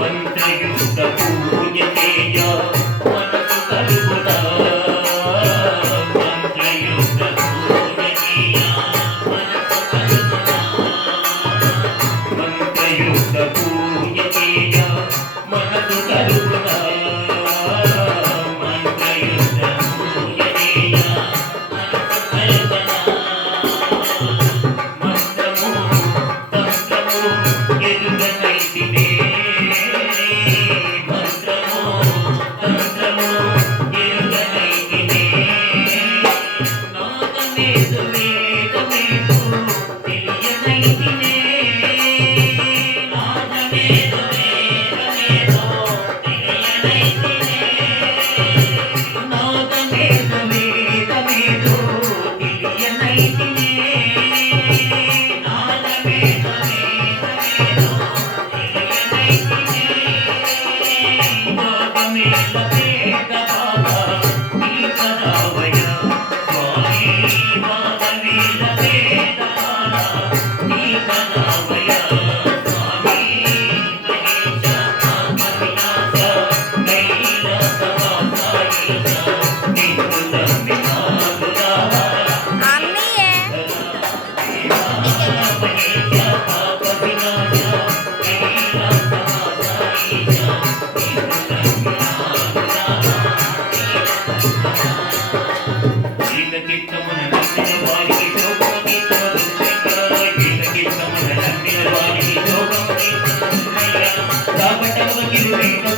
ವಂದಯುತ ಪೂಜತೆಯ అన్నయ్యే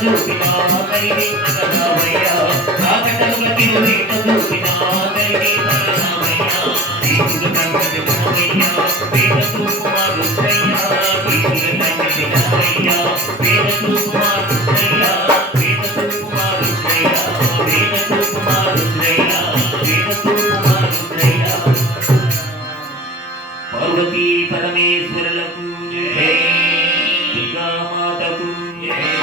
చూపినా దైవీ మరణమయ్యా కాకటముల తిరువేట చూపినా దైవీ మరణమయ్యా దేవుడు కంటది మామయ్యా వేద కుమారుడయ్యా దేవుడు కంటది మామయ్యా వేద కుమారుడయ్యా వేద పార్వతీ పరమేశ్వరులకు దుర్గామాతకు జయ